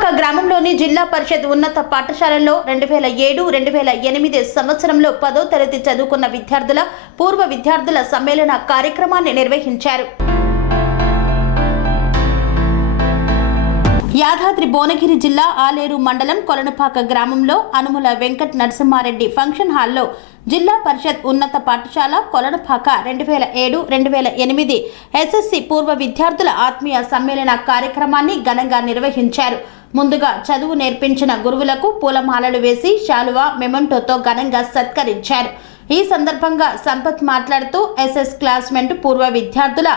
కొలనుపాక గ్రామంలోని జిల్లా పరిషత్ ఉన్నత పాఠశాలలో 2007-2008 సంవత్సరంలో 10వ తరగతి చదువుకున్న విద్యార్థుల పూర్వ విద్యార్థుల సమ్మేళన కార్యక్రమాన్ని నిర్వహించారు. యాదాద్రి భువనగిరి జిల్లా ఆలేరు మండలం కొలనుపాక గ్రామంలో అనుముల వెంకట నరసింహారెడ్డి ఫంక్షన్ హాల్లో జిల్లా పరిషత్ ఉన్నత పాఠశాల కొలనుపాక 2007-2008 ఎస్ఎస్సి పూర్వ విద్యార్థుల ఆత్మీయ సమ్మేళన కార్యక్రమాన్ని ఘనంగా నిర్వహించారు. ముందుగా చదువు నేర్పించిన గురువులకు పూలమాలలు వేసి శాలువా మెమెంటోతో ఘనంగా సత్కరించారు. ఈ సందర్భంగా సంపత్ మాట్లాడుతూ ఎస్ఎస్ క్లాస్మేట్ పూర్వ విద్యార్థుల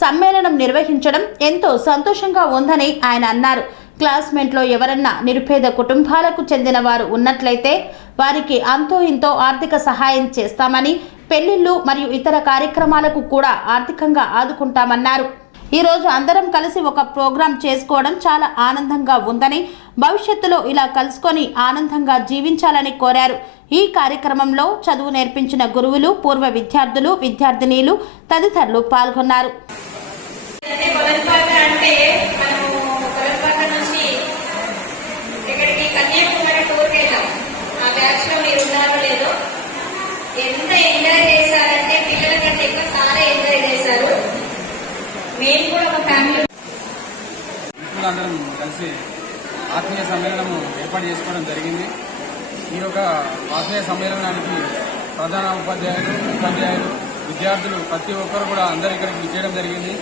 సమ్మేళనం నిర్వహించడం ఎంతో సంతోషంగా ఉందని ఆయన అన్నారు. క్లాస్మేట్లో ఎవరన్నా నిరుపేద కుటుంబాలకు చెందిన వారు ఉన్నట్లయితే వారికి అంతో ఇంతో ఆర్థిక సహాయం చేస్తామని, పెళ్లిళ్ళు మరియు ఇతర కార్యక్రమాలకు కూడా ఆర్థికంగా ఆదుకుంటామన్నారు. ఈరోజు అందరం కలిసి ఒక ప్రోగ్రాం చేసుకోవడం చాలా ఆనందంగా ఉందని, భవిష్యత్తులో ఇలా కలుసుకొని ఆనందంగా జీవించాలని కోరారు. ఈ కార్యక్రమంలో చదువు నేర్పించిన గురువులు, పూర్వ విద్యార్థులు, విద్యార్థినీలు తదితరులు పాల్గొన్నారు. ఎంత ఎంజాయ్ చేశారంటే పిల్లల కంటే ఎక్కువ చాలా ఎంజాయ్ చేశారు. మేము కూడా ఒక ఫ్యామిలీ అందరం కలిసి ఆత్మీయ సమ్మేళనం ఏర్పాటు చేసుకోవడం జరిగింది. ఈ యొక్క ఆత్మీయ సమ్మేళనానికి ప్రధాన ఉపాధ్యాయులు, విద్యార్థులు ప్రతి ఒక్కరు కూడా అందరూ ఇక్కడికి విచ్చేయడం జరిగింది.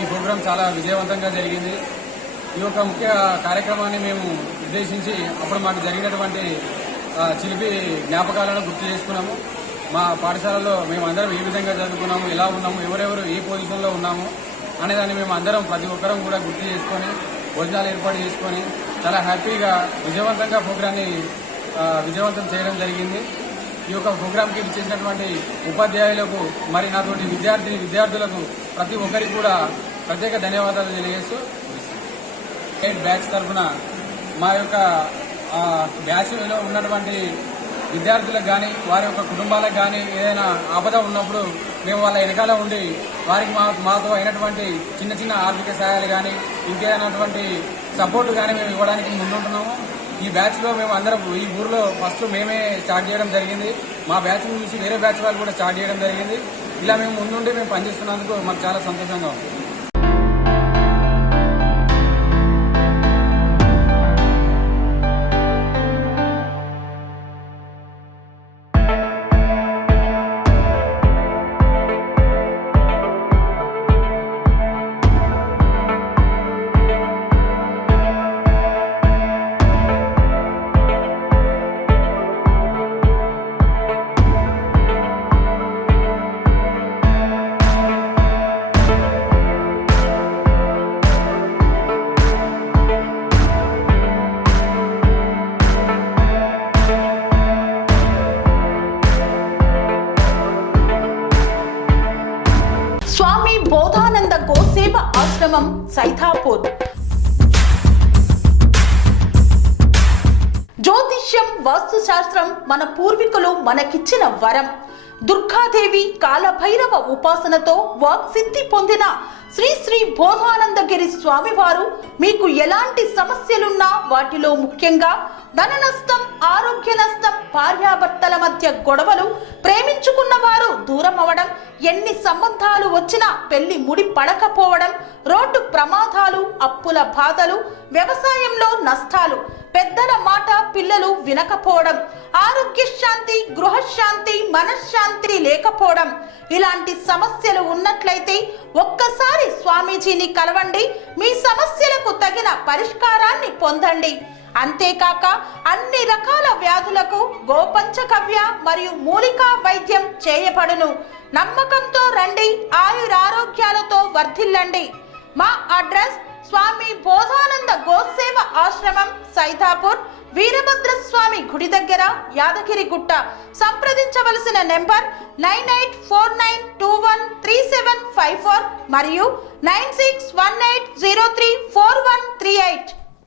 ఈ ప్రోగ్రాం చాలా విజయవంతంగా జరిగింది. ఈ యొక్క ముఖ్య కార్యక్రమాన్ని మేము ఉద్దేశించి అప్పుడు మాకు జరిగినటువంటి చిలిపి జ్ఞాపకాలను గుర్తు చేసుకున్నాము. మా పాఠశాలలో మేము అందరం ఏ విధంగా చదువుకున్నాము, ఎలా ఉన్నాము, ఎవరెవరు ఏ పొజిషన్లో ఉన్నాము అనేదాన్ని మేము అందరం ప్రతి ఒక్కరం కూడా గుర్తు చేసుకొని భోజనాలు ఏర్పాటు చేసుకొని చాలా హ్యాపీగా విజయవంతంగా ప్రోగ్రాన్ని విజయవంతం చేయడం జరిగింది. ఈ యొక్క ప్రోగ్రాంకి ఇచ్చేసినటువంటి ఉపాధ్యాయులకు మరి నాతోటి విద్యార్థులకు ప్రతి ఒక్కరికి కూడా ప్రత్యేక ధన్యవాదాలు తెలియజేస్తూ 8 బ్యాచ్ తరఫున మా యొక్క బ్యాచ్లో ఉన్నటువంటి విద్యార్థులకు కానీ వారి యొక్క కుటుంబాలకు కానీ ఏదైనా ఆపద ఉన్నప్పుడు మేము వాళ్ళ వెనకాల ఉండి వారికి మాతో అయినటువంటి చిన్న చిన్న ఆర్థిక సహాయాలు కానీ ఇంకేదైనటువంటి సపోర్ట్ కానీ మేము ఇవ్వడానికి ముందుంటున్నాము. ఈ బ్యాచ్లో మేము అందరం ఈ ఊరిలో ఫస్ట్ మేమే స్టార్ట్ చేయడం జరిగింది. మా బ్యాచ్ను చూసి వేరే బ్యాచ్ వాళ్ళు కూడా స్టార్ట్ చేయడం జరిగింది. ఇలా మేము ముందుండి మేము పనిచేస్తున్నందుకు మాకు చాలా సంతోషంగా ఉంది. స్వామి బోధానంద గోసేవ ఆశ్రమం సైతాపూర్. జ్యోతిష్యం, వాస్తుశాస్త్రం మన పూర్వీకులు మనకిచ్చిన వరం. దుర్గాదేవి, కాలభైరవ ఉపాసనతో వాక్సిద్ధి పొందిన శ్రీ శ్రీ బోధానందగిరి స్వామివారు మీకు ఎలాంటి సమస్యలున్నా, వాటిలో ముఖ్యంగా ధన నష్టం, ఆరోగ్య నష్టం, భార్యాభర్తల మధ్య గొడవలు, ప్రేమించుకున్న వారు దూరం అవడం, ఎన్ని సంబంధాలు వచ్చినా పెళ్లి ముడి పడకపోవడం, రోడ్డు ప్రమాదాలు, అప్పుల బాధలు, వ్యవసాయంలో నష్టాలు, పెద్దల మాట పిల్లలు వినకపోవడం, ఆరోగ్య శాంతి, గృహశాంతి, మనశ్శాంతి లేకపోవడం, ఇలాంటి సమస్యలు ఉన్నట్లయితే ఒక్కసారి స్వామీజీని కలవండి. మీ సమస్యలకు తగిన పరిష్కారాన్ని పొందండి. అంతేకాక అన్ని రకాల వ్యాధులకు గోపంచకవ్య మరియు మూలికా వైద్యం చేయబడును. నమ్మకంతో రండి, ఆయురారోగ్యాలతో వర్ధిల్లండి. మా అడ్రస్ స్వామి బోధానంద గోసేవ ఆశ్రమం సైతాపూర్, వీరభద్రస్వామి గుడి దగ్గర, యాదగిరిగుట్ట. సంప్రదించవలసిన నెంబర్ 9849213754 మరియు 96180341